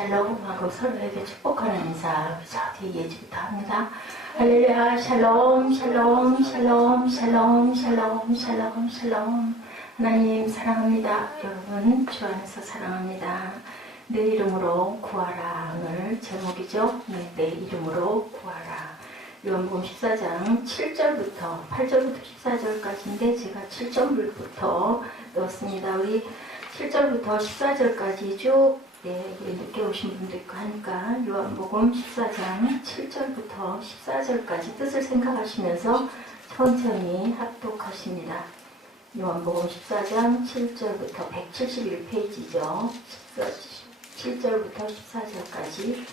샬롬 하고 서로에게 축복하는 인사 저 뒤에 예지부터 합니다. 할렐루야 샬롬 샬롬 샬롬 샬롬 샬롬 샬롬 샬롬. 하나님 사랑합니다. 여러분 주 안에서 사랑합니다. 내 이름으로 구하라 오늘 제목이죠. 네, 내 이름으로 구하라. 요한복음 14장 7절부터 8절부터 14절까지인데 제가 7절부터 넣었습니다. 우리 7절부터 14절까지 쭉 늦게 오신 분도 있고 하니까 요한복음 14장 7절부터 14절까지 뜻을 생각하시면서 천천히 합독하십니다. 요한복음 14장 7절부터 171페이지죠. 7절부터 14절까지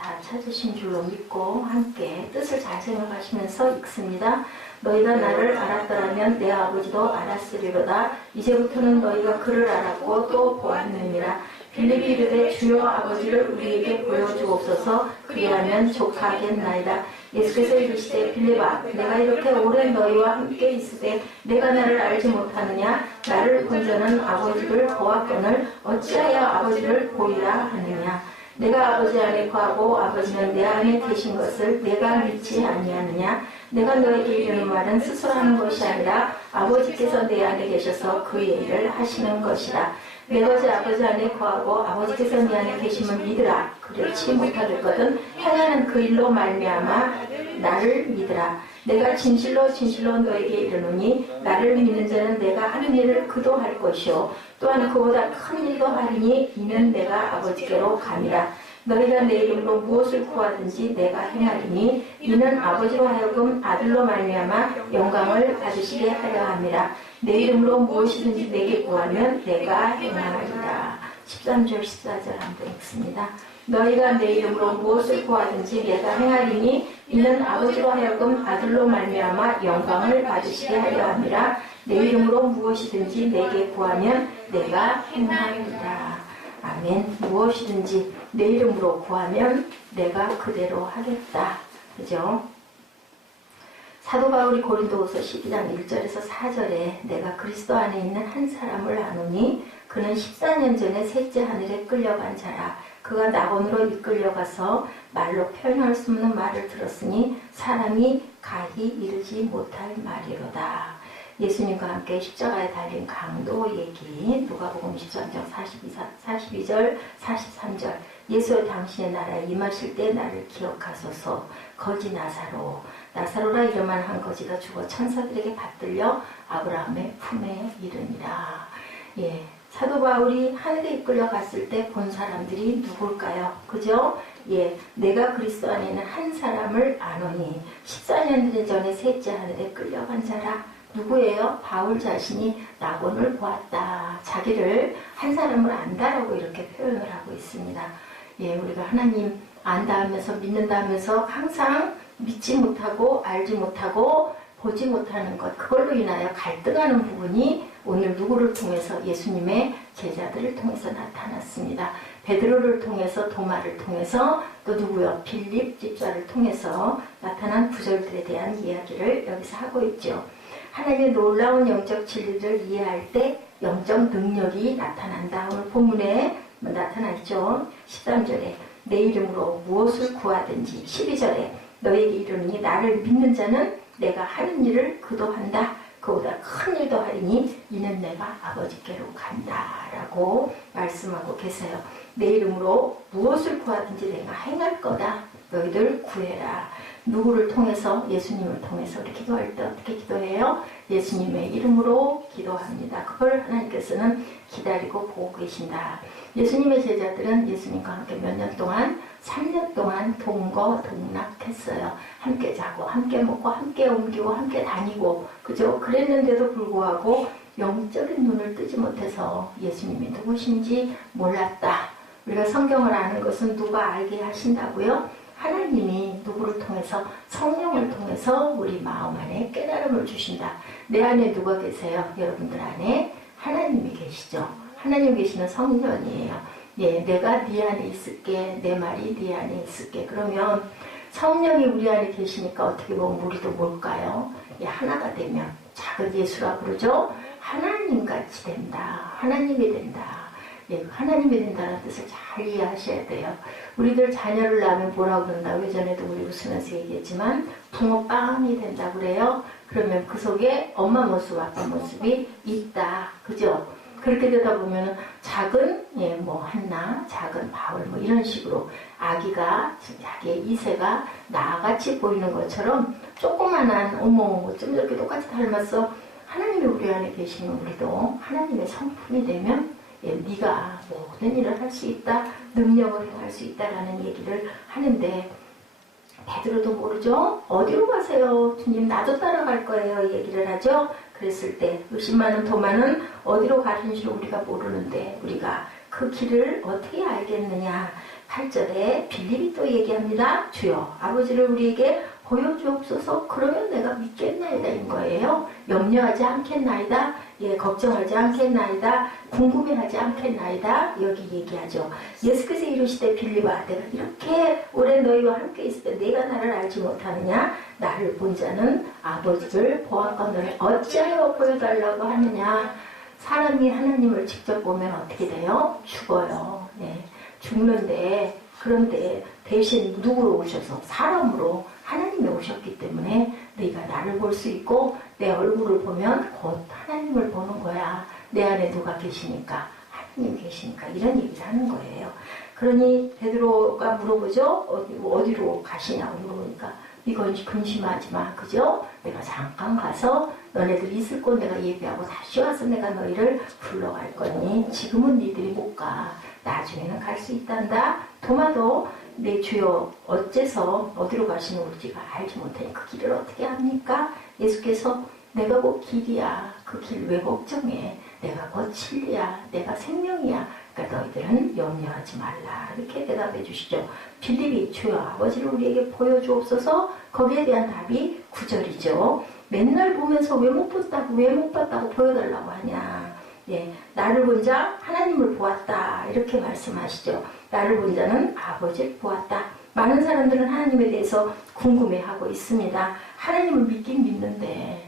다 찾으신 줄로 믿고 함께 뜻을 잘 생각하시면서 읽습니다. 너희가 나를 알았더라면 내 아버지도 알았으리로다. 이제부터는 너희가 그를 알았고 또 보았느니라. 빌립이 이르되 주여 아버지를 우리에게 보여주옵소서. 그리하면 족하겠나이다. 예수께서 이르시되 빌립아 내가 이렇게 오래 너희와 함께 있으되 내가 나를 알지 못하느냐. 나를 본 자는 아버지를 보았거늘 어찌하여 아버지를 보이라 하느냐. 내가 아버지 안에 거하고 아버지는 내 안에 계신 것을 내가 믿지 아니하느냐. 내가 너에게 이르는 말은 스스로 하는 것이 아니라 아버지께서 내 안에 계셔서 그의 일을 하시는 것이라. 내가 제 아버지 안에 거하고 아버지께서 내 안에 계심을 믿으라. 그렇지 못하겠거든 행하는 그 일로 말미암아 나를 믿으라. 내가 진실로 진실로 너에게 이르노니 나를 믿는 자는 내가 하는 일을 그도 할 것이요 또한 그보다 큰 일도 하리니 이는 내가 아버지께로 감이라. 너희가 내 이름으로 무엇을 구하든지 내가 행하리니 이는 아버지로 하여금 아들로 말미암아 영광을 받으시게 하려 함이라. 내 이름으로 무엇이든지 내게 구하면 내가 행하리라. 13절 14절 한번 읽습니다. 너희가 내 이름으로 무엇을 구하든지 내가 행하리니 이는 아버지로 하여금 아들로 말미암아 영광을 받으시게 하려 함이라. 내 이름으로 무엇이든지 내게 구하면 내가 행하리라. 아멘. 무엇이든지 내 이름으로 구하면 내가 그대로 하겠다. 그죠? 사도 바울이 고린도후서 12장 1절에서 4절에 내가 그리스도 안에 있는 한 사람을 아노니 그는 14년 전에 셋째 하늘에 끌려간 자라. 그가 낙원으로 이끌려가서 말로 표현할 수 없는 말을 들었으니 사람이 가히 이르지 못할 말이로다. 예수님과 함께 십자가에 달린 강도 얘기 누가복음 23장 42절 43절. 예수여 당신의 나라에 임하실 때 나를 기억하소서. 거지 나사로라 이름만 한 거지가 죽어 천사들에게 받들려 아브라함의 품에 이르니라. 예, 사도 바울이 하늘에 이끌려 갔을 때 본 사람들이 누굴까요? 그죠? 예, 내가 그리스도 안에 있는 한 사람을 아노니 14년 전에 셋째 하늘에 끌려간 자라. 누구예요? 바울 자신이 낙원을 보았다. 자기를 한 사람을 안다라고 이렇게 표현을 하고 있습니다. 예, 우리가 하나님 안다 하면서 믿는다 하면서 항상 믿지 못하고 알지 못하고 보지 못하는 것, 그걸로 인하여 갈등하는 부분이 오늘 누구를 통해서 예수님의 제자들을 통해서 나타났습니다. 베드로를 통해서, 도마를 통해서, 또 누구요? 빌립 집사를 통해서 나타난 구절들에 대한 이야기를 여기서 하고 있죠. 하나님의 놀라운 영적 진리를 이해할 때 영적 능력이 나타난다. 오늘 본문에 나타나 있죠. 13절에 내 이름으로 무엇을 구하든지, 12절에 너에게 이르노니 나를 믿는 자는 내가 하는 일을 그도 한다. 그보다 큰 일도 하리니 이는 내가 아버지께로 간다 라고 말씀하고 계세요. 내 이름으로 무엇을 구하든지 내가 행할 거다. 너희들 구해라. 누구를 통해서? 예수님을 통해서. 우리 기도할 때 어떻게 기도해요? 예수님의 이름으로 기도합니다. 그걸 하나님께서는 기다리고 보고 계신다. 예수님의 제자들은 예수님과 함께 몇 년 동안? 3년 동안 동거동락했어요. 함께 자고 함께 먹고 함께 옮기고 함께 다니고, 그죠? 그랬는데도 불구하고 영적인 눈을 뜨지 못해서 예수님이 누구신지 몰랐다. 우리가 성경을 아는 것은 누가 알게 하신다고요? 하나님이 누구를 통해서? 성령을 통해서 우리 마음 안에 깨달음을 주신다. 내 안에 누가 계세요? 여러분들 안에 하나님이 계시죠. 하나님 계시는 성령이에요. 예, 내가 네 안에 있을게. 내 말이 네 안에 있을게. 그러면 성령이 우리 안에 계시니까 어떻게 보면 우리도 뭘까요? 예, 하나가 되면 작은 예수라 그러죠. 하나님같이 된다. 하나님이 된다. 예, 하나님이 된다는 뜻을 잘 이해하셔야 돼요. 우리들 자녀를 낳으면 뭐라고 그런다고 예전에도 우리 웃으면서 얘기했지만 붕어빵이 된다 그래요. 그러면 그 속에 엄마 모습, 아빠 모습이 있다. 그죠? 그렇게 되다 보면 작은 뭐 한나, 작은 바울 뭐 이런 식으로 아기가 자기의 이세가 나같이 보이는 것처럼 조그만한 어머 어쩜 저렇게 똑같이 닮았어. 하나님이 우리 안에 계시는 우리도 하나님의 성품이 되면 네가 모든 일을 할 수 있다, 능력을 행할 수 있다라는 얘기를 하는데 베드로도 모르죠. 어디로 가세요? 주님 나도 따라갈 거예요. 얘기를 하죠. 그랬을 때 의심 많은 도마는 어디로 가는 줄 우리가 모르는데 우리가 그 길을 어떻게 알겠느냐. 8절에 빌립이 또 얘기합니다. 주여 아버지를 우리에게 보여주옵소서. 그러면 내가 믿겠나이다인 거예요. 염려하지 않겠나이다. 예, 걱정하지 않겠나이다. 궁금해하지 않겠나이다. 여기 얘기하죠. 예수께서 이르시되 빌립아 내가 이렇게 오래 너희와 함께 있을 때 내가 나를 알지 못하느냐. 나를 본 자는 아버지를 보았거늘 어찌하여 보여달라고 하느냐. 사람이 하나님을 직접 보면 어떻게 돼요? 죽어요. 네, 죽는데 그런데 대신 누구로 오셔서 사람으로 하나님이 오셨기 때문에 네가 나를 볼 수 있고 내 얼굴을 보면 곧 하나님을 보는 거야. 내 안에 누가 계시니까 하나님 계시니까 이런 얘기를 하는 거예요. 그러니 베드로가 물어보죠. 어디로 가시냐고 물어보니까 이건 근심하지 마. 그죠? 내가 잠깐 가서 너네들 있을 곳 내가 예배하고 다시 와서 내가 너희를 불러갈 거니 지금은 니들이 못 가. 나중에는 갈 수 있단다. 도마도 내 주여 어째서 어디로 가시는 우리가 알지 못하니 그 길을 어떻게 합니까? 예수께서 내가 곧 길이야. 그 길 왜 걱정해? 내가 곧 진리야. 내가 생명이야. 그러니까 너희들은 염려하지 말라. 이렇게 대답해 주시죠. 빌립이 주여 아버지를 우리에게 보여주옵소서. 거기에 대한 답이 9절이죠. 맨날 보면서 왜 못 봤다고 보여달라고 하냐. 예, 나를 본 자 하나님을 보았다. 이렇게 말씀하시죠. 나를 본 자는 아버지를 보았다. 많은 사람들은 하나님에 대해서 궁금해하고 있습니다. 하나님을 믿긴 믿는데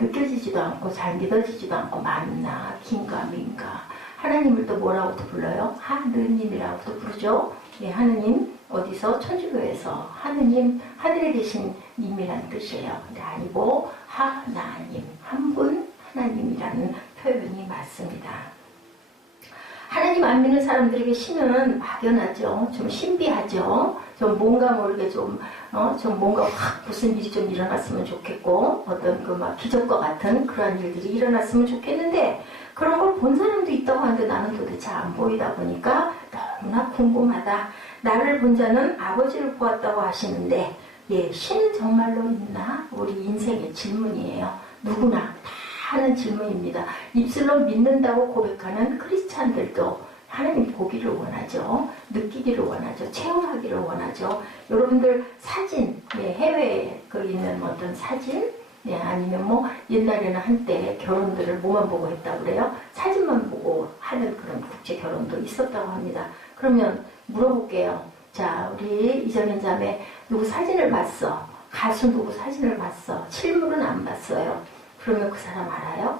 느껴지지도 않고 잘 믿어지지도 않고 맞나 긴가 민가. 하나님을 또 뭐라고도 불러요? 하느님이라고도 부르죠. 예, 하느님 어디서 천주교에서 하느님 하늘에 계신 님이란 뜻이에요. 근데 아니고 하나님 한 분 하나님이라는 표현이 맞습니다. 하나님 안 믿는 사람들에게 신은 막연하죠. 좀 신비하죠. 좀 뭔가 모르게 좀 뭔가 확 무슨 일이 좀 일어났으면 좋겠고 어떤 그 막 기적과 같은 그러한 일들이 일어났으면 좋겠는데 그런 걸 본 사람도 있다고 하는데 나는 도대체 안 보이다 보니까 너무나 궁금하다. 나를 본 자는 아버지를 보았다고 하시는데 예, 신은 정말로 있나? 우리 인생의 질문이에요. 누구나 다 하는 질문입니다. 입술로 믿는다고 고백하는 크리스찬들도 하나님 보기를 원하죠. 느끼기를 원하죠. 체험하기를 원하죠. 여러분들 사진, 예, 해외에 있는 어떤 사진, 예, 아니면 뭐 옛날에는 한때 결혼들을 뭐만 보고 했다고 그래요? 사진만 보고 하는 그런 국제 결혼도 있었다고 합니다. 그러면 물어볼게요. 자, 우리 이정현 자매 누구 사진을 봤어? 가수 누구 사진을 봤어? 실물은 안 봤어요. 그러면 그 사람 알아요?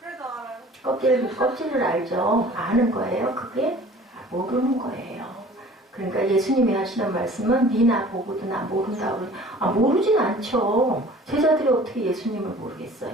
그래도 알아요. 껍질을 알죠. 아는 거예요. 그게 모르는 거예요. 그러니까 예수님이 하시는 말씀은 니나 보고도 나 모른다고 그러니 모르진 않죠. 제자들이 어떻게 예수님을 모르겠어요.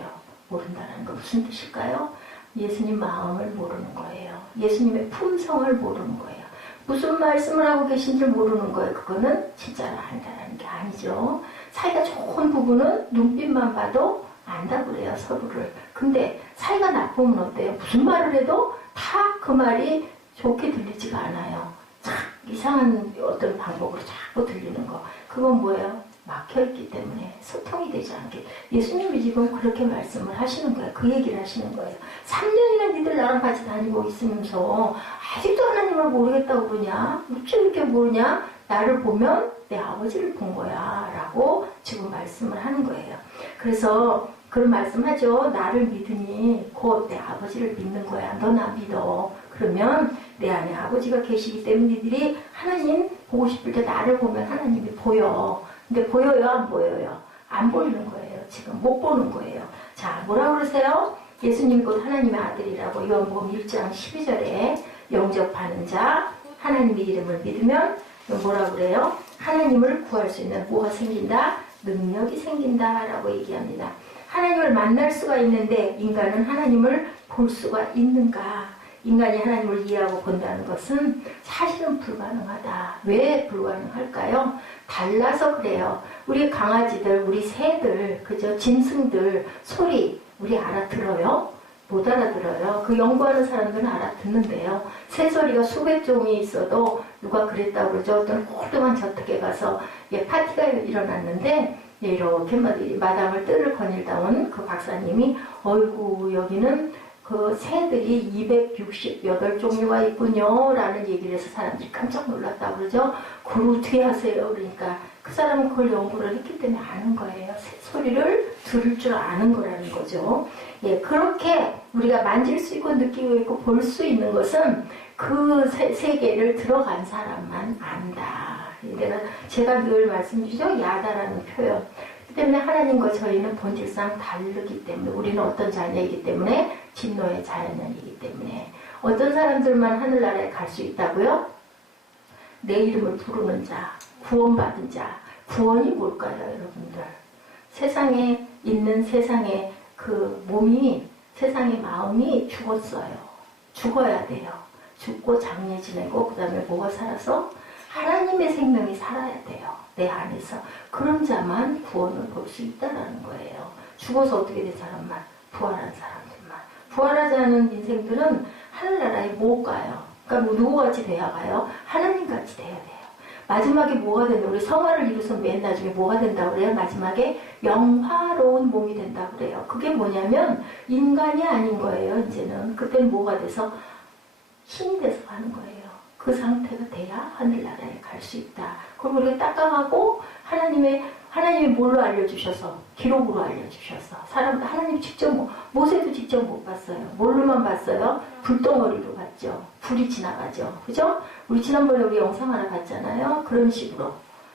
모른다는 거 무슨 뜻일까요? 예수님 마음을 모르는 거예요. 예수님의 품성을 모르는 거예요. 무슨 말씀을 하고 계신지 모르는 거예요. 그거는 진짜로 안다는 게 아니죠. 사이가 좋은 부부는 눈빛만 봐도 안다 그래요. 서로를. 근데 사이가 나쁘면 어때요? 무슨 말을 해도 다 그 말이 좋게 들리지가 않아요. 참 이상한 어떤 방법으로 자꾸 들리는 거. 그건 뭐예요? 막혀있기 때문에 소통이 되지 않게. 예수님이 지금 그렇게 말씀을 하시는 거예요. 그 얘기를 하시는 거예요. 3년이나 니들 나랑 같이 다니고 있으면서 아직도 하나님을 모르겠다고 그러냐? 어쩜 이렇게 모르냐? 나를 보면 내 아버지를 본 거야 라고 지금 말씀을 하는 거예요. 그래서 그런 말씀하죠. 나를 믿으니 곧 내 아버지를 믿는 거야. 너 나 믿어. 그러면 내 안에 아버지가 계시기 때문에 니들이 하나님 보고 싶을 때 나를 보면 하나님이 보여. 근데 보여요? 안 보여요? 안 보이는 거예요. 지금 못 보는 거예요. 자, 뭐라 그러세요? 예수님이 곧 하나님의 아들이라고 요한복음 1장 12절에 영접하는 자, 하나님의 이름을 믿으면 뭐라 그래요? 하나님을 구할 수 있는 뭐가 생긴다? 능력이 생긴다라고 얘기합니다. 하나님을 만날 수가 있는데 인간은 하나님을 볼 수가 있는가? 인간이 하나님을 이해하고 본다는 것은 사실은 불가능하다. 왜 불가능할까요? 달라서 그래요. 우리 강아지들, 우리 새들, 그죠? 짐승들 소리 우리 알아들어요? 못 알아들어요. 그 연구하는 사람들은 알아듣는데요. 새소리가 수백 종이 있어도 누가 그랬다고 그러죠. 어떤 홀름한 저택에 가서 파티가 일어났는데 이렇게 마당을 뜰을 거닐다 온 그 박사님이 어이구 여기는 그 새들이 268종류가 있군요 라는 얘기를 해서 사람들이 깜짝 놀랐다고 그러죠. 그걸 어떻게 하세요? 그러니까 그 사람은 그걸 연구를 했기 때문에 아는 거예요. 새소리를 들을 줄 아는 거라는 거죠. 예, 그렇게 우리가 만질 수 있고 느끼고 있고 볼 수 있는 것은 그 세계를 들어간 사람만 안다. 제가 늘 말씀드리죠. 야다라는 표현. 때문에 하나님과 저희는 본질상 다르기 때문에 우리는 어떤 자녀이기 때문에 진노의 자녀이기 때문에 어떤 사람들만 하늘나라에 갈 수 있다고요? 내 이름을 부르는 자, 구원받은 자. 구원이 뭘까요, 여러분들? 세상에 있는 세상의 그 몸이 세상의 마음이 죽었어요. 죽어야 돼요. 죽고 장례 지내고 그 다음에 뭐가 살아서? 하나님의 생명이 살아야 돼요. 내 안에서. 그런 자만 구원을 볼 수 있다는 거예요. 죽어서 어떻게 된 사람만? 부활한 사람들만. 부활하지 않은 인생들은 하늘나라에 못 가요. 그러니까 누구같이 돼야 가요? 하나님같이 돼야 돼요. 마지막에 뭐가 된다? 우리 성화를 이루선 맨 나중에 뭐가 된다고 그래요? 마지막에 영화로운 몸이 된다고 그래요. 그게 뭐냐면 인간이 아닌 거예요. 이제는. 그때는 뭐가 돼서? 신이 돼서 가는 거예요. 그 상태가 돼야 하늘나라에 갈 수 있다. 그걸 우리가 딱강하고 하나님이 뭘로 알려주셔서 기록으로 알려주셔서 하나님 직접 모세도 직접 못 봤어요. 뭘로만 봤어요? 불덩어리로 봤죠. 불이 지나가죠. 그죠? 우리 지난번에 우리 영상 하나 봤잖아요. 그런 식으로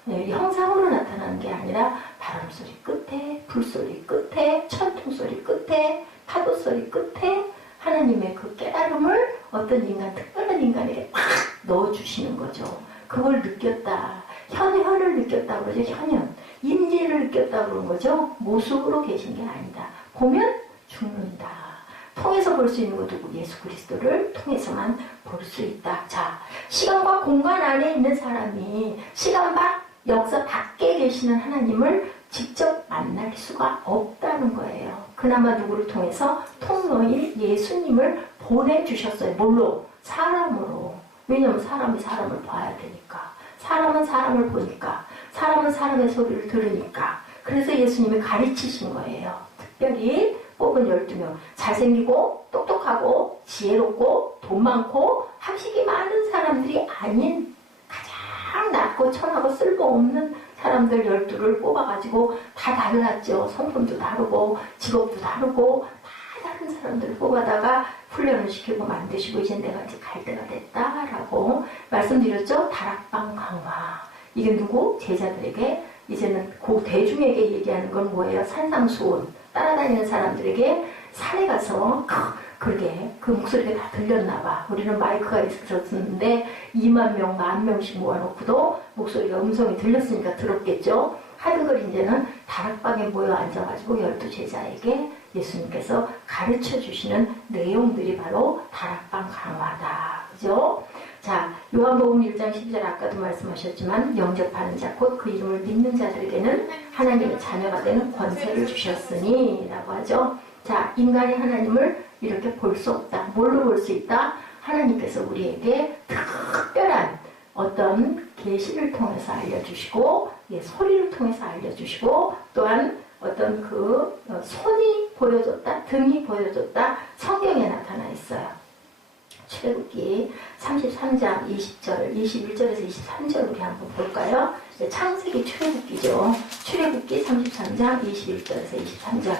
형상으로 나타나는 게 아니라 바람소리 끝에, 불소리 끝에, 천둥소리 끝에, 파도소리 끝에 하나님의 그 깨달음을 어떤 인간, 특별한 인간에게 팍 넣어주시는 거죠. 그걸 느꼈다. 현현을 느꼈다 그러죠. 현현. 임재를 느꼈다 그런 거죠. 모습으로 계신 게 아니다. 보면 죽는다. 통해서 볼 수 있는 건 누구? 예수 그리스도를 통해서만 볼 수 있다. 자, 시간과 공간 안에 있는 사람이 시간 밖, 역사 밖에 계시는 하나님을 직접 만날 수가 없다는 거예요. 그나마 누구를 통해서? 통로인 예수님을 보내주셨어요. 뭘로? 사람으로. 왜냐하면 사람이 사람을 봐야 되니까. 사람은 사람을 보니까. 사람은 사람의 소리를 들으니까. 그래서 예수님이 가르치신 거예요. 특별히 뽑은 12명. 잘생기고 똑똑하고 지혜롭고 돈 많고 학식이 많은 사람들이 아닌 가장 낮고 천하고 쓸모없는 사람들 12를 뽑아가지고 다 달랐죠. 성품도 다르고 직업도 다르고 다 다른 사람들을 뽑아다가 훈련을 시키고 만드시고 이제 내가 이제 갈 때가 됐다라고 말씀드렸죠. 다락방 강화. 이게 누구? 제자들에게 이제는 대중에게 얘기하는 건 뭐예요? 산상수훈. 따라다니는 사람들에게 산에 가서 그러게 그 목소리가 다 들렸나 봐. 우리는 마이크가 있었는데 2만 명, 10,000명씩 모아놓고도 목소리가 음성이 들렸으니까 들었겠죠. 하는 걸 이제는 다락방에 모여 앉아가지고 12제자에게 예수님께서 가르쳐 주시는 내용들이 바로 다락방 강화다. 그죠? 자, 요한복음 1장 12절 아까도 말씀하셨지만 영접하는 자, 곧 그 이름을 믿는 자들에게는 하나님의 자녀가 되는 권세를 주셨으니 라고 하죠. 자, 인간이 하나님을 이렇게 볼 수 없다. 뭘로 볼 수 있다? 하나님께서 우리에게 특별한 어떤 계시를 통해서 알려주시고 소리를 통해서 알려주시고 또한 어떤 그 손이 보여줬다, 등이 보여줬다 성경에 나타나 있어요. 출애굽기 33장 20절, 21절에서 23절 우리 한번 볼까요? 창세기 출애굽기죠. 출애굽기 33장 21절에서 23절.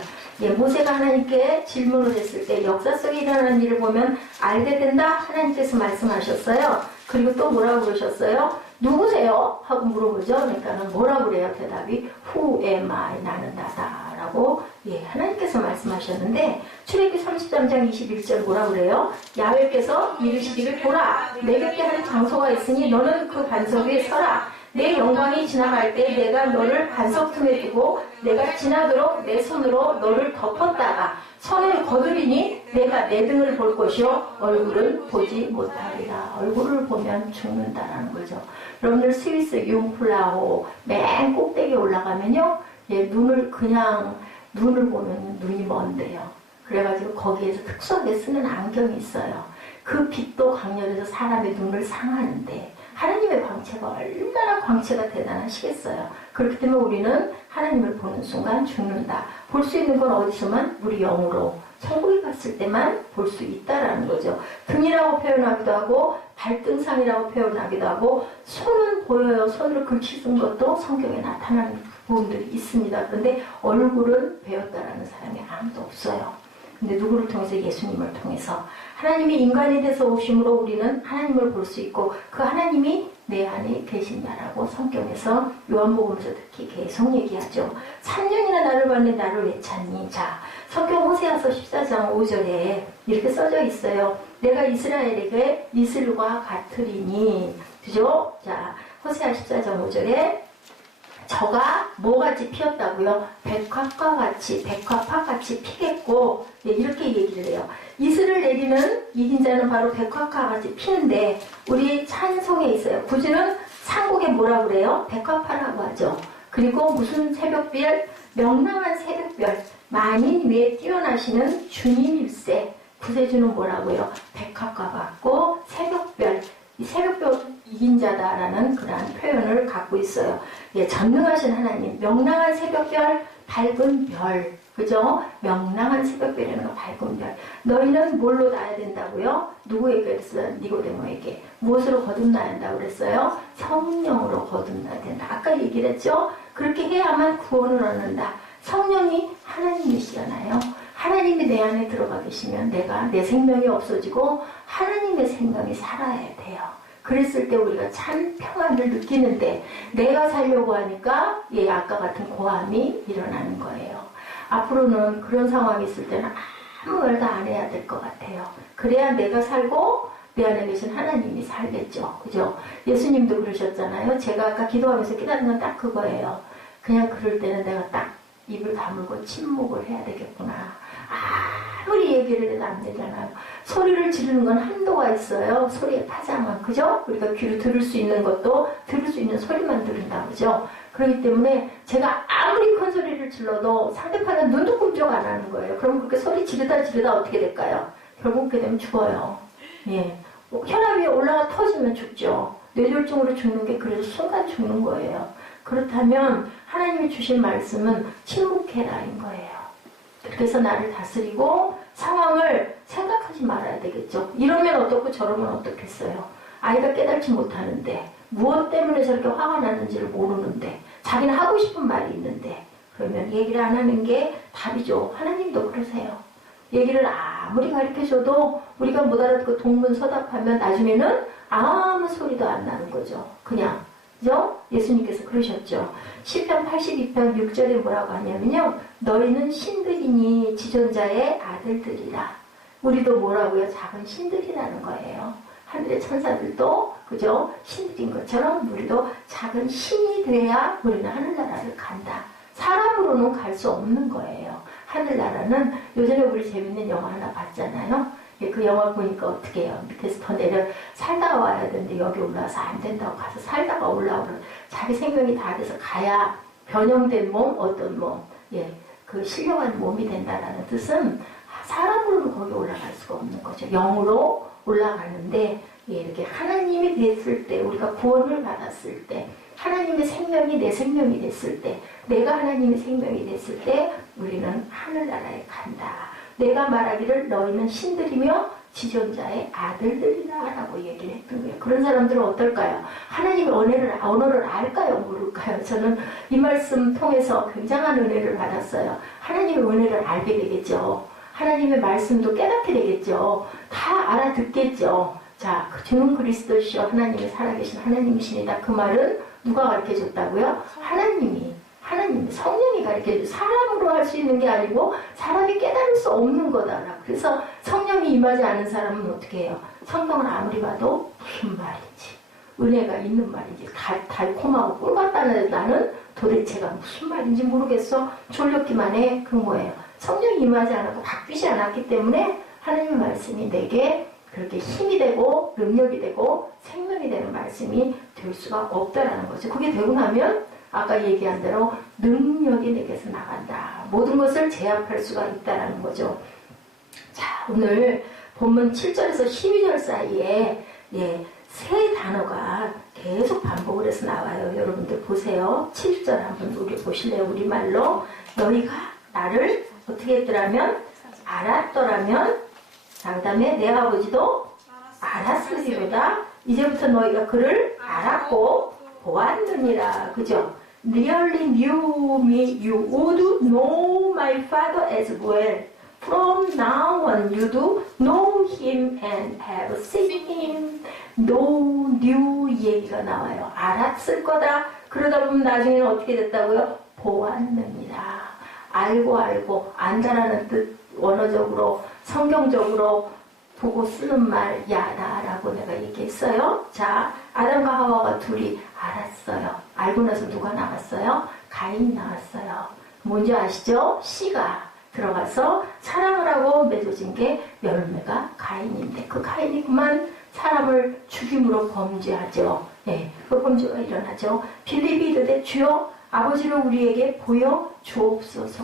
모세가 하나님께 질문을 했을 때 역사 속에 일어나는 일을 보면 알게 된다. 하나님께서 말씀하셨어요. 그리고 또 뭐라고 그러셨어요? 누구세요? 하고 물어보죠. 그러니까 뭐라고 그래요? 대답이 Who am I? 나는 나다. 라고 예, 하나님께서 말씀하셨는데 출애굽기 33장 21절 뭐라 그래요? 야훼께서 이르시기를 보라 내 곁에 한 장소가 있으니 너는 그 반석 위에 서라 내 영광이 지나갈 때 내가 너를 반석 틈에 두고 내가 지나도록 내 손으로 너를 덮었다가 손을 거두리니 내가 내 등을 볼 것이요 얼굴은 보지 못하리라. 얼굴을 보면 죽는다라는 거죠. 여러분들 스위스 융플라호 맨 꼭대기에 올라가면요 예, 눈을 보면 눈이 먼데요. 그래가지고 거기에서 특수하게 쓰는 안경이 있어요. 그 빛도 강렬해서 사람의 눈을 상하는데 하나님의 광채가 얼마나 광채가 대단하시겠어요. 그렇기 때문에 우리는 하나님을 보는 순간 죽는다. 볼 수 있는 건 어디서만? 우리 영으로 천국에 갔을 때만 볼 수 있다라는 거죠. 등이라고 표현하기도 하고 발등상이라고 표현하기도 하고 손은 보여요. 손으로 글씨 쓴 것도 성경에 나타나는 부분들이 있습니다. 그런데 얼굴은 배웠다라는 사람이 아무도 없어요. 근데 누구를 통해서? 예수님을 통해서. 하나님이 인간이 돼서 오심으로 우리는 하나님을 볼 수 있고 그 하나님이 내 안에 계신다라고 성경에서 요한복음에서 특히 계속 얘기하죠. 3년이나 나를 봤는데 나를 왜 찾니? 자, 성경 호세아서 14장 5절에 이렇게 써져 있어요. 내가 이스라엘에게 이슬과 같으리니. 그죠? 자, 호세아 14장 5절에 저가 뭐같이 피었다고요? 백합과 같이, 백합화 같이 피겠고, 네, 이렇게 얘기를 해요. 이슬을 내리는 이긴 자는 바로 백합과 같이 피는데, 우리 찬송에 있어요. 구주는 상곡에 뭐라 그래요? 백합화라고 하죠. 그리고 무슨 새벽별? 명랑한 새벽별. 만인 위에 뛰어나시는 주님일세. 구세주는 뭐라고요? 백합과 같고, 새벽별. 이 새벽별 이긴 자다라는 그러한 표현을 갖고 있어요. 예, 전능하신 하나님, 명랑한 새벽별, 밝은 별, 그죠? 명랑한 새벽별이라는 거 밝은 별. 너희는 뭘로 나야 된다고요? 누구에게 그랬어요? 니고데모에게. 무엇으로 거듭나야 한다고 그랬어요? 성령으로 거듭나야 된다. 아까 얘기를 했죠? 그렇게 해야만 구원을 얻는다. 성령이 하나님이시잖아요. 하나님이 내 안에 들어가 계시면 내 생명이 없어지고 하나님의 생명이 살아야 돼요. 그랬을 때 우리가 참 평안을 느끼는데 내가 살려고 하니까 예, 아까 같은 고함이 일어나는 거예요. 앞으로는 그런 상황이 있을 때는 아무 말도 안 해야 될 것 같아요. 그래야 내가 살고 내 안에 계신 하나님이 살겠죠. 그죠? 예수님도 그러셨잖아요. 제가 아까 기도하면서 깨달은 건 딱 그거예요. 그냥 그럴 때는 내가 딱 입을 다물고 침묵을 해야 되겠구나. 아무리 얘기를 해도 안 되잖아요. 소리를 지르는 건 한도가 있어요. 소리의 파장은. 그죠? 우리가 귀로 들을 수 있는 것도 들을 수 있는 소리만 들은다. 그죠? 그렇기 때문에 제가 아무리 큰 소리를 질러도 상대방은 눈도 끔찍 안 하는 거예요. 그럼 그렇게 소리 지르다 어떻게 될까요? 결국 그렇게 되면 죽어요. 예. 혈압 위에 올라가 터지면 죽죠. 뇌졸중으로 죽는 게 그래서 순간 죽는 거예요. 그렇다면 하나님이 주신 말씀은 침묵해라인 거예요. 그래서 나를 다스리고 상황을 생각하지 말아야 되겠죠. 이러면 어떻고 저러면 어떻겠어요. 아이가 깨닫지 못하는데 무엇 때문에 저렇게 화가 나는지를 모르는데 자기는 하고 싶은 말이 있는데 그러면 얘기를 안 하는 게 답이죠. 하나님도 그러세요. 얘기를 아무리 가르쳐줘도 우리가 못 알아듣고 동문서답하면 나중에는 아무 소리도 안 나는 거죠. 그냥. 그죠? 예수님께서 그러셨죠. 시편 82편 6절에 뭐라고 하냐면요. 너희는 신들이니 지존자의 아들들이라. 우리도 뭐라고요? 작은 신들이라는 거예요. 하늘의 천사들도 그죠? 신들인 것처럼 우리도 작은 신이 돼야 우리는 하늘나라를 간다. 사람으로는 갈 수 없는 거예요. 하늘나라는 요전에 우리 재밌는 영화 하나 봤잖아요. 그 영화 보니까 어떻게 해요? 밑에서 더 내려 살다가 와야 되는데 여기 올라와서 안 된다고 가서 살다가 올라오면 자기 생명이 다 돼서 가야 변형된 몸, 어떤 몸, 예, 그 신령한 몸이 된다라는 뜻은 사람으로는 거기 올라갈 수가 없는 거죠. 영으로 올라가는데 예, 이렇게 하나님이 됐을 때 우리가 구원을 받았을 때 하나님의 생명이 내 생명이 됐을 때 내가 하나님의 생명이 됐을 때 우리는 하늘나라에 간다. 내가 말하기를 너희는 신들이며 지존자의 아들들이라 라고 얘기를 했던 거예요. 그런 사람들은 어떨까요? 하나님의 언어를 알까요? 모를까요? 저는 이 말씀 통해서 굉장한 은혜를 받았어요. 하나님의 은혜를 알게 되겠죠. 하나님의 말씀도 깨닫게 되겠죠. 다 알아듣겠죠. 자, 주는 그리스도시여 하나님이 살아계신 하나님이시니다. 그 말은 누가 가르쳐줬다고요? 하나님이. 하나님 성령이 가르쳐줘. 사람으로 할 수 있는 게 아니고 사람이 깨달을 수 없는 거다라고. 그래서 성령이 임하지 않은 사람은 어떻게 해요? 성경을 아무리 봐도 무슨 말인지, 은혜가 있는 말인지, 달콤하고 꿀 같다는 나는 도대체가 무슨 말인지 모르겠어. 졸렸기만 해. 그 뭐예요? 성령이 임하지 않았고 바뀌지 않았기 때문에 하나님의 말씀이 내게 그렇게 힘이 되고 능력이 되고 생명이 되는 말씀이 될 수가 없다라는 거죠. 그게 되고 나면 아까 얘기한 대로 능력이 내게서 나간다. 모든 것을 제압할 수가 있다라는 거죠. 자, 오늘 본문 7절에서 12절 사이에 세 단어가 계속 반복을 해서 나와요. 여러분들 보세요. 7절 한번 우리 보실래요? 우리말로 너희가 나를 어떻게 했더라면 알았더라면, 그 다음에 내 아버지도 알았으리로다. 이제부터 너희가 그를 알았고 보았느니라. 그죠? Really knew me, you would know my father as well. From now on you do know him and have seen him. No new 얘기가 나와요. 알았을 거다. 그러다 보면 나중에는 어떻게 됐다고요? 보았느니라. 알고 안다라는 뜻, 원어적으로 성경적으로 보고 쓰는 말 야다라고 내가 얘기했어요. 자, 아담과 하와가 둘이 알았어요. 알고 나서 누가 나왔어요? 가인이 나왔어요. 뭔지 아시죠? 씨가 들어가서 사랑을 하고 맺어진 게 열매가 가인인데, 그 가인이 그만 사람을 죽임으로 범죄하죠. 그 범죄가 일어나죠. 빌립이 이르되 주여 아버지를 우리에게 보여 주옵소서.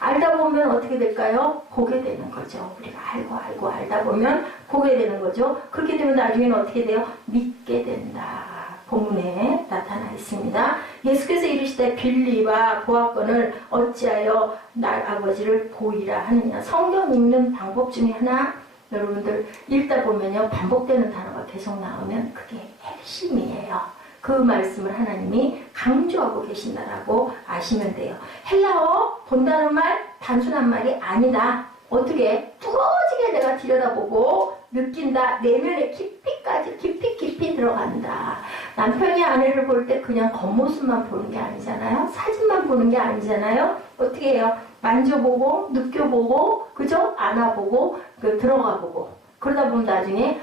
알다 보면 어떻게 될까요? 보게 되는 거죠. 우리가 알고 알다 보면 보게 되는 거죠. 그렇게 되면 나중에는 어떻게 돼요? 믿게 된다. 본문에 나타나 있습니다. 예수께서 이르시되 빌립아 보았거늘 어찌하여 날 아버지를 보이라 하느냐. 성경 읽는 방법 중에 하나, 여러분들 읽다 보면요 반복되는 단어가 계속 나오면 그게 핵심이에요. 그 말씀을 하나님이 강조하고 계신다라고 아시면 돼요. 헬라어 본다는 말 단순한 말이 아니다. 어떻게 뚜거지게 내가 들여다보고 느낀다. 내면의 깊이까지 깊이 들어간다. 남편이 아내를 볼 때 그냥 겉모습만 보는 게 아니잖아요. 사진만 보는 게 아니잖아요. 어떻게 해요? 만져보고 느껴보고 그죠? 안아보고 들어가보고 그러다 보면 나중에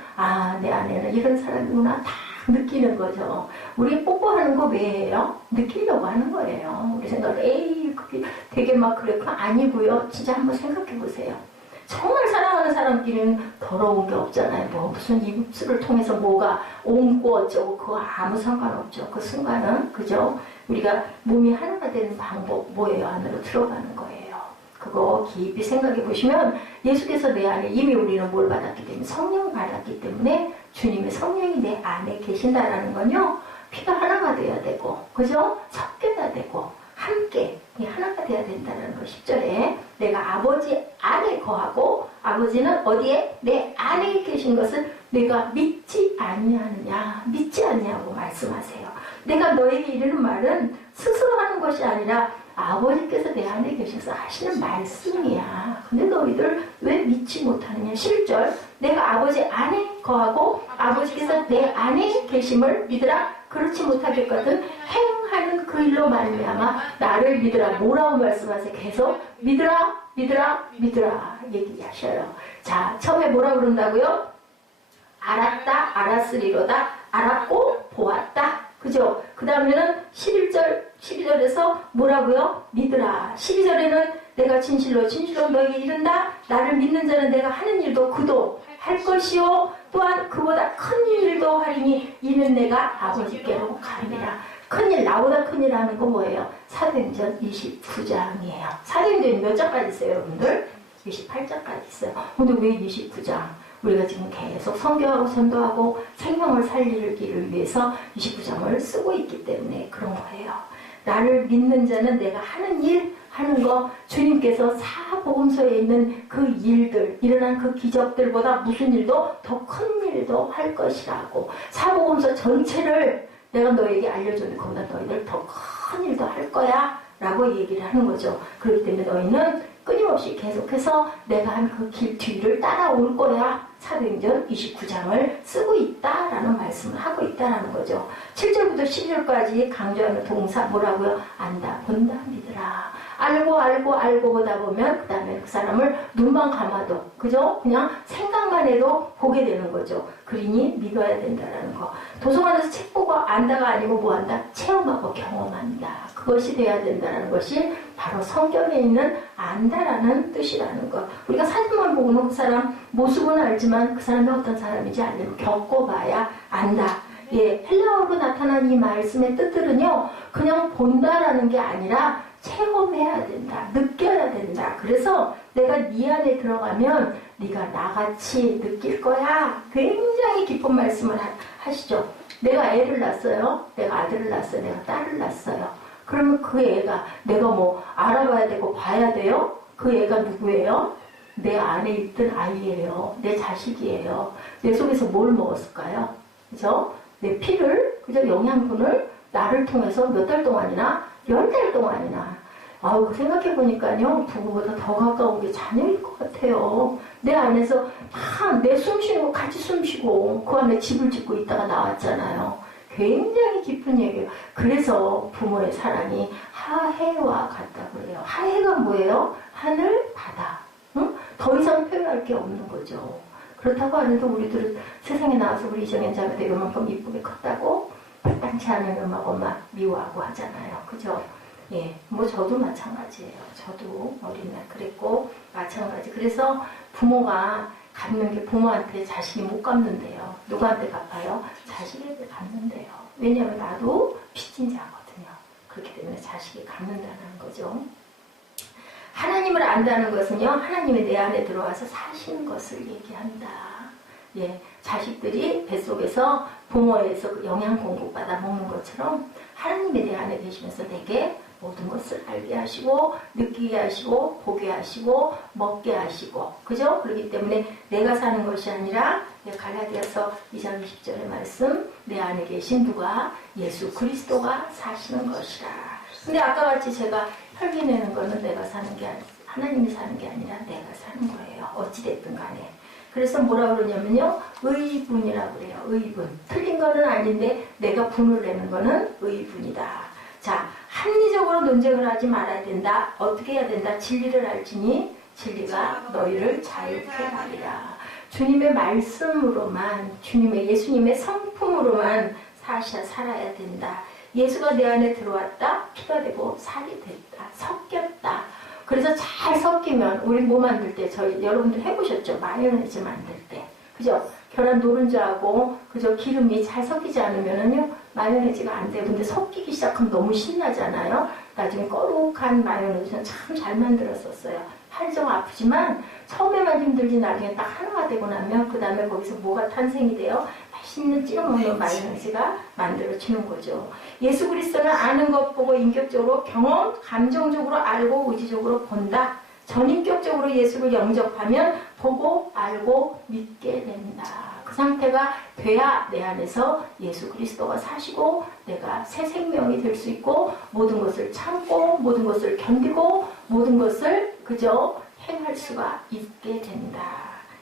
내 아내는 이런 사람이구나 다 느끼는 거죠. 우리 뽀뽀하는 거 왜 해요? 느끼려고 하는 거예요. 우리 생각에 에이 그게 되게 막 그랬구나. 아니고요. 진짜 한번 생각해 보세요. 정말 사랑하는 사람끼리는 더러운 게 없잖아요. 뭐 무슨 입술을 통해서 뭐가 옮고 어쩌고 그거 아무 상관없죠. 그 순간은 그죠? 우리가 몸이 하나가 되는 방법 뭐예요? 안으로 들어가는 거예요. 그거 깊이 생각해 보시면 예수께서 내 안에 이미 우리는 뭘 받았기 때문에 성령을 받았기 때문에 주님의 성령이 내 안에 계신다라는 건요. 피가 하나가 돼야 되고 그죠? 섞여야 되고 함께 하나가 돼야 된다는 거. 10절에 내가 아버지 안에 거하고 아버지는 어디에? 내 안에 계신 것을 내가 믿지 아니하느냐. 믿지 않냐고 말씀하세요. 내가 너에게 이르는 말은 스스로 하는 것이 아니라 아버지께서 내 안에 계셔서 하시는 말씀이야. 근데 너희들 왜 믿지 못하느냐. 11절 내가 아버지 안에 거하고 아버지께서 내 안에 계심을 믿으라. 그렇지 못하겠거든 행하는 그 일로 말미암아 나를 믿으라. 뭐라고 말씀하세요? 계속 믿으라 얘기하셔요. 자, 처음에 뭐라 그런다고요? 알았다 알았으리로다. 알았고 보았다. 그죠? 그 다음에는 12절에서 뭐라고요? 믿으라. 12절에는 내가 진실로 너에게 이른다. 나를 믿는 자는 내가 하는 일도 그도 할 것이요. 또한 그보다 큰 일도 하리니 이는 내가 아버지께로 가리라. 큰일, 나보다 큰일 하는 거 뭐예요? 사도행전 29장이에요. 사도행전이 몇 장까지 있어요, 여러분들? 28장까지 있어요. 근데 왜 29장? 우리가 지금 계속 선교하고 전도하고 생명을 살리기를 위해서 29장을 쓰고 있기 때문에 그런 거예요. 나를 믿는 자는 내가 하는 일, 하는 거, 주님께서 사복음서에 있는 그 일들, 일어난 그 기적들보다 무슨 일도 더 큰 일도 할 것이라고. 사복음서 전체를 내가 너에게 알려줬는데 그보다 너희들 더 큰 일도 할 거야 라고 얘기를 하는 거죠. 그렇기 때문에 너희는 끊임없이 계속해서 내가 한 그 길 뒤를 따라올 거야. 사도행전 29장을 쓰고 있다라는 말씀을 하고 있다라는 거죠. 7절부터 12절까지 강조하는 동사 뭐라고요? 안다, 본다, 믿으라. 알고 보다 보면 그 다음에 그 사람을 눈만 감아도 그죠? 그냥 생각만 해도 보게 되는 거죠. 그러니 믿어야 된다라는 거. 도서관에서 책 보고 안다가 아니고 뭐 한다? 체험하고 경험한다. 그것이 돼야 된다는 것이 바로 성경에 있는 안다라는 뜻이라는 것. 우리가 사진만 보고는 그 사람 모습은 알지만 그 사람이 어떤 사람인지 알려면 겪어봐야 안다. 예, 헬라어로 나타난 이 말씀의 뜻들은요, 그냥 본다라는 게 아니라 체험해야 된다. 느껴야 된다. 그래서 내가 네 안에 들어가면 네가 나같이 느낄 거야. 굉장히 기쁜 말씀을 하시죠. 내가 애를 낳았어요. 내가 아들을 낳았어요. 내가 딸을 낳았어요. 그러면 그 애가 내가 뭐 알아봐야 되고 봐야 돼요? 그 애가 누구예요? 내 안에 있던 아이예요. 내 자식이에요. 내 속에서 뭘 먹었을까요? 그죠? 내 피를, 그죠? 영양분을 나를 통해서 몇 달 동안이나 10달 동안이나. 아우, 생각해보니까요, 부부보다 더 가까운 게 자녀일 것 같아요. 내 안에서 다 내 숨 쉬는 거 같이 숨 쉬고, 그 안에 집을 짓고 있다가 나왔잖아요. 굉장히 깊은 얘기예요. 그래서 부모의 사랑이 하해와 같다 그래요. 하해가 뭐예요? 하늘, 바다. 응? 더 이상 표현할 게 없는 거죠. 그렇다고 안 해도 우리들은 세상에 나와서 우리 이정현 자매도 이만큼 이쁘게 컸다고 마땅치 않은 엄마 미워하고 하잖아요. 그죠? 예, 뭐 저도 마찬가지예요. 저도 어린 날 그랬고 마찬가지. 그래서 부모가 갚는 게 부모한테 자식이 못 갚는데요. 누구한테 갚아요? 자식에게 갚는데요. 왜냐하면 나도 빚진 자거든요. 그렇기 때문에 자식이 갚는다는 거죠. 하나님을 안다는 것은요, 하나님이 내 안에 들어와서 사시는 것을 얘기한다. 예, 자식들이 뱃속에서 부모에서 영양 공급받아 먹는 것처럼 하나님이 내 안에 계시면서 내게 모든 것을 알게 하시고 느끼게 하시고 보게 하시고 먹게 하시고 그죠? 그렇기 때문에 내가 사는 것이 아니라 갈라디아서 2장 20절의 말씀 내 안에 계신 누가? 예수 그리스도가 사시는 것이라. 근데 아까 같이 제가 혈기 내는 거는 내가 사는 게 아니라 하나님이 사는 게 아니라 내가 사는 거예요. 어찌됐든 간에. 그래서 뭐라 그러냐면요. 의분이라고 그래요. 의분. 틀린 거는 아닌데 내가 분을 내는 거는 의분이다. 자, 합리적으로 논쟁을 하지 말아야 된다. 어떻게 해야 된다? 진리를 알지니 진리가 너희를 자유케 하리라. 주님의 말씀으로만, 예수님의 성품으로만 살아야 된다. 예수가 내 안에 들어왔다. 피가 되고 살이 됐다. 섞였다. 그래서 잘 섞이면 우리 뭐 만들 때 여러분들 해보셨죠? 마요네즈 만들 때. 그죠? 계란 노른자하고 그죠? 기름이 잘 섞이지 않으면은요 마요네즈가 안 돼요. 근데 섞이기 시작하면 너무 신나잖아요. 나중에 거룩한 마요네즈는 참 잘 만들었었어요. 팔 좀 아프지만 처음에만 힘들지 나중에 딱 하나가 되고 나면 그 다음에 거기서 뭐가 탄생이 돼요? 맛있는 찍어 먹는 마요네즈가 만들어지는 거죠. 예수 그리스도는 아는 것 보고 인격적으로 경험, 감정적으로 알고 의지적으로 본다. 전인격적으로 예수를 영접하면 보고 알고 믿게 된다. 그 상태가 돼야 내 안에서 예수 그리스도가 사시고 내가 새 생명이 될 수 있고 모든 것을 참고 모든 것을 견디고 모든 것을 그저 행할 수가 있게 된다.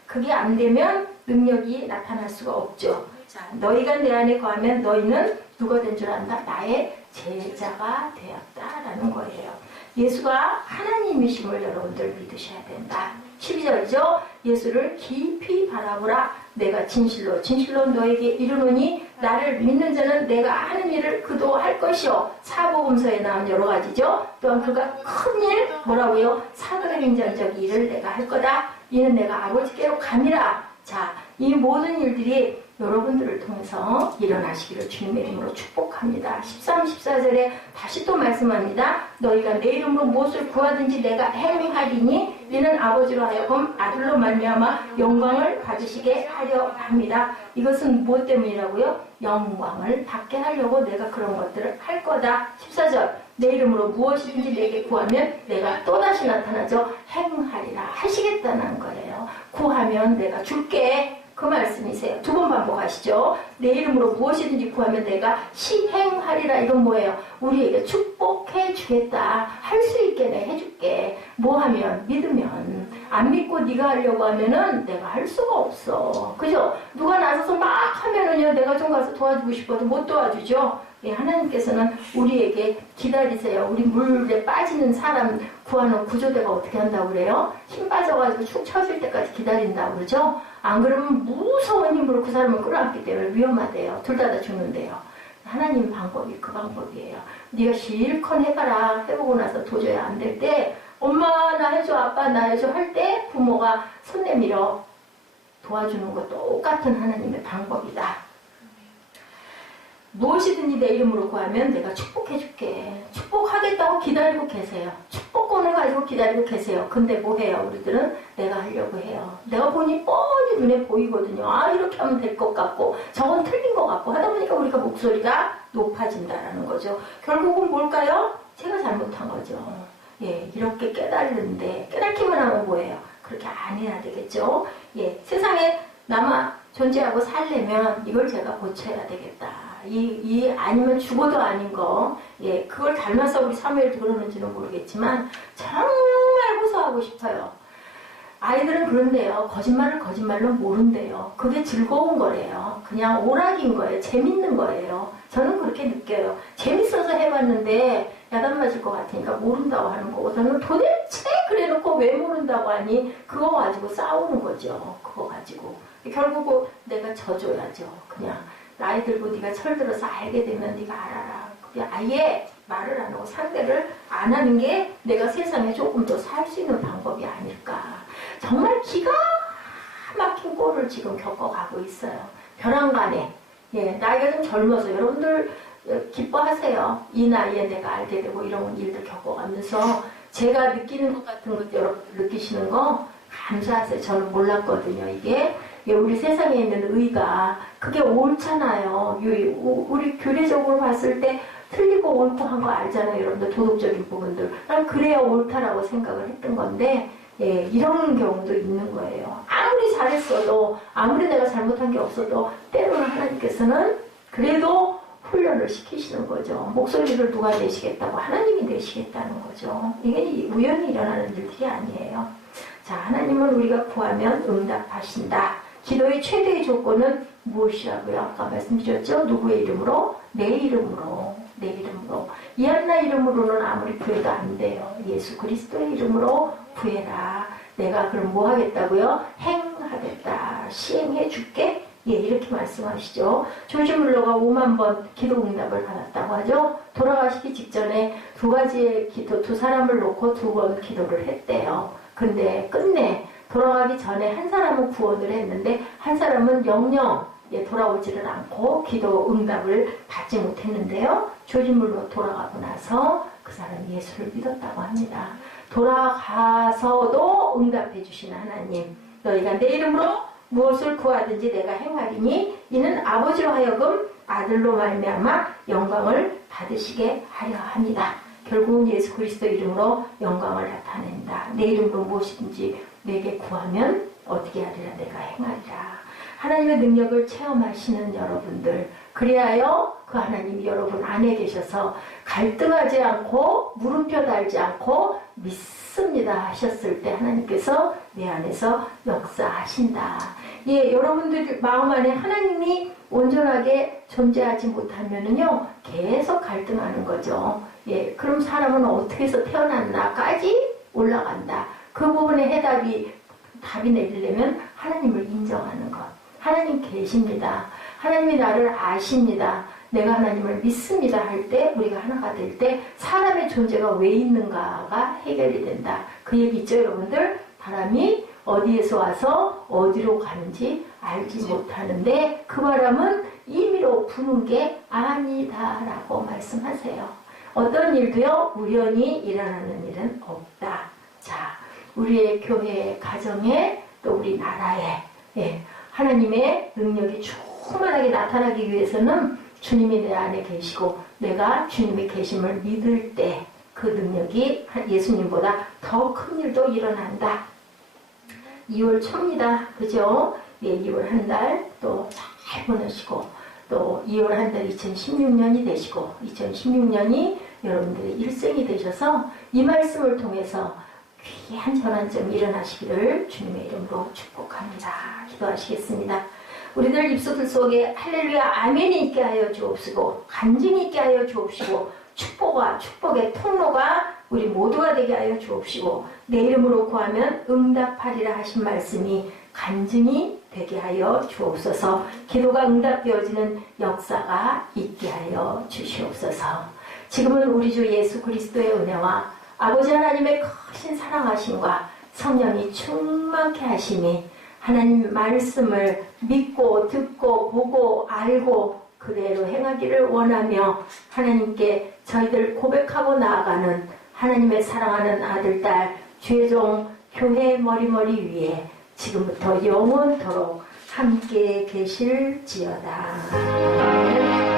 그게 안 되면 능력이 나타날 수가 없죠. 자, 너희가 내 안에 거하면 너희는 누가 된 줄 안다? 나의 제자가 되었다라는 거예요. 예수가 하나님이심을 여러분들 믿으셔야 된다. 12절이죠. 예수를 깊이 바라보라. 내가 진실로 너에게 이르노니 나를 믿는 자는 내가 하는 일을 그도 할 것이요. 사복음서에 나온 여러 가지죠. 또한 그가 큰 일, 뭐라고요? 사도의 인전적 일을 내가 할 거다. 이는 내가 아버지께로 감이라. 자, 이 모든 일들이 여러분들을 통해서 일어나시기를 주님의 이름으로 축복합니다. 13, 14절에 다시 또 말씀합니다. 너희가 내 이름으로 무엇을 구하든지 내가 행하리니 이는 아버지로 하여금 아들로 말미암아 영광을 받으시게 하려 합니다. 이것은 무엇 때문이라고요? 영광을 받게 하려고 내가 그런 것들을 할 거다. 14절 내 이름으로 무엇이든지 내게 구하면 내가 또다시 나타나죠. 행하리라. 하시겠다는 거예요. 구하면 내가 줄게. 그 말씀이세요. 두 번 반복하시죠. 내 이름으로 무엇이든지 구하면 내가 시행하리라. 이건 뭐예요? 우리에게 축복해 주겠다. 할 수 있게 내가 해줄게. 뭐 하면? 믿으면. 안 믿고 네가 하려고 하면은 내가 할 수가 없어. 그죠? 누가 나서서 막 하면은요, 내가 좀 가서 도와주고 싶어도 못 도와주죠. 예, 하나님께서는 우리에게 기다리세요. 우리 물에 빠지는 사람 구하는 구조대가 어떻게 한다고 그래요? 힘 빠져가지고 축 처질 때까지 기다린다고 그러죠? 안 그러면 무서운 힘으로 그 사람을 끌어안기 때문에 위험하대요. 둘 다 죽는데요. 하나님 방법이 그 방법이에요. 네가 실컷 해봐라. 해보고 나서 도저히 안 될 때 엄마 나 해줘, 아빠 나 해줘 할 때 부모가 손 내밀어 도와주는 거 똑같은 하나님의 방법이다. 무엇이든지 내 이름으로 구하면 내가 축복해줄게. 축복하겠다고 기다리고 계세요. 축복권을 가지고 기다리고 계세요. 근데 뭐 해요? 우리들은 내가 하려고 해요. 내가 보니 뻔히 눈에 보이거든요. 아, 이렇게 하면 될 것 같고 저건 틀린 것 같고 하다 보니까 우리가 목소리가 높아진다라는 거죠. 결국은 뭘까요? 제가 잘못한 거죠. 예, 이렇게 깨달는데 깨닫기만 하면 뭐예요? 그렇게 안 해야 되겠죠. 예, 세상에 남아 존재하고 살려면 이걸 제가 고쳐야 되겠다. 아니면 죽어도 아닌 거, 예, 그걸 닮아서 우리 사무엘도 그러는지는 모르겠지만, 정말 호소하고 싶어요. 아이들은 그런데요, 거짓말을 거짓말로 모른대요. 그게 즐거운 거래요. 그냥 오락인 거예요. 재밌는 거예요. 저는 그렇게 느껴요. 재밌어서 해봤는데, 야단 맞을 것 같으니까 모른다고 하는 거고, 저는 도대체 그래놓고 왜 모른다고 하니, 그거 가지고 싸우는 거죠. 그거 가지고. 결국은 내가 져줘야죠. 그냥. 나이 들고 네가 철들어서 알게 되면 네가 알아라. 그냥 아예 말을 안 하고 상대를 안 하는 게 내가 세상에 조금 더 살 수 있는 방법이 아닐까. 정말 기가 막힌 꼴을 지금 겪어가고 있어요. 벼랑간에. 예, 나이가 좀 젊어서 여러분들 기뻐하세요. 이 나이에 내가 알게 되고 이런 일들 겪어가면서 제가 느끼는 것 같은 것 여러분 느끼시는 거 감사하세요. 저는 몰랐거든요. 이게 우리 세상에 있는 의가 그게 옳잖아요. 우리 교례적으로 봤을 때 틀리고 옳고 한 거 알잖아요. 여러분들 도덕적인 부분들. 난 그래야 옳다라고 생각을 했던 건데 예, 이런 경우도 있는 거예요. 아무리 잘했어도 아무리 내가 잘못한 게 없어도 때로는 하나님께서는 그래도 훈련을 시키시는 거죠. 목소리를 누가 내시겠다고 하나님이 내시겠다는 거죠. 이게 우연히 일어나는 일들이 아니에요. 자, 하나님은 우리가 구하면 응답하신다. 기도의 최대의 조건은 무엇이라고요? 아까 말씀드렸죠? 누구의 이름으로? 내 이름으로. 내 이름으로. 이 하나 이름으로는 아무리 구해도 안 돼요. 예수 그리스도의 이름으로 구해라. 내가 그럼 뭐 하겠다고요? 행하겠다. 시행해 줄게. 예, 이렇게 말씀하시죠. 조지 물러가 5만 번 기도 응답을 받았다고 하죠. 돌아가시기 직전에 두 가지의 기도, 두 사람을 놓고 2번 기도를 했대요. 근데 끝내 돌아가기 전에 한 사람은 구원을 했는데 한 사람은 영영 돌아오지를 않고 기도 응답을 받지 못했는데요. 조지물로 돌아가고 나서 그 사람이 예수를 믿었다고 합니다. 돌아가서도 응답해 주시는 하나님, 너희가 내 이름으로 무엇을 구하든지 내가 행하리니 이는 아버지로 하여금 아들로 말미암아 영광을 받으시게 하려 합니다. 결국은 예수 그리스도 이름으로 영광을 나타낸다. 내 이름으로 무엇이든지 내게 구하면 어떻게 하리라 내가 행하리라. 하나님의 능력을 체험하시는 여러분들, 그리하여 그 하나님이 여러분 안에 계셔서 갈등하지 않고 물음표 달지 않고 믿습니다 하셨을 때 하나님께서 내 안에서 역사하신다. 예, 여러분들 마음 안에 하나님이 온전하게 존재하지 못하면은요 계속 갈등하는 거죠. 예, 그럼 사람은 어떻게 해서 태어났나까지 올라간다. 그 부분에 답이 내리려면 하나님을 인정하는 것. 하나님 계십니다. 하나님이 나를 아십니다. 내가 하나님을 믿습니다 할 때, 우리가 하나가 될 때 사람의 존재가 왜 있는가가 해결이 된다. 그 얘기 있죠, 여러분들? 바람이 어디에서 와서 어디로 가는지 알지 못하는데 그 바람은 임의로 부는 게 아니다라고 말씀하세요. 어떤 일도요, 우연히 일어나는 일은 없다. 자, 우리의 교회, 가정에, 또 우리 나라에, 예, 하나님의 능력이 충만하게 나타나기 위해서는 주님이 내 안에 계시고 내가 주님의 계심을 믿을 때 그 능력이 예수님보다 더 큰 일도 일어난다. 2월 초입니다. 그죠? 예, 2월 한 달 또 잘 보내시고 또 2월 한 달 2016년이 되시고 2016년이 여러분들의 일생이 되셔서 이 말씀을 통해서 귀한 전환점 일어나시기를 주님의 이름으로 축복합니다. 기도하시겠습니다. 우리들 입술들 속에 할렐루야 아멘이 있게 하여 주옵시고 간증이 있게 하여 주옵시고 축복과 축복의 통로가 우리 모두가 되게 하여 주옵시고 내 이름으로 구하면 응답하리라 하신 말씀이 간증이 되게 하여 주옵소서. 기도가 응답되어지는 역사가 있게 하여 주시옵소서. 지금은 우리 주 예수 그리스도의 은혜와 아버지 하나님의 크신 사랑하심과 성령이 충만케 하심이 하나님 말씀을 믿고 듣고 보고 알고 그대로 행하기를 원하며 하나님께 저희들 고백하고 나아가는 하나님의 사랑하는 아들, 딸, 죄종 교회 머리머리 위에 지금부터 영원토록 함께 계실지어다.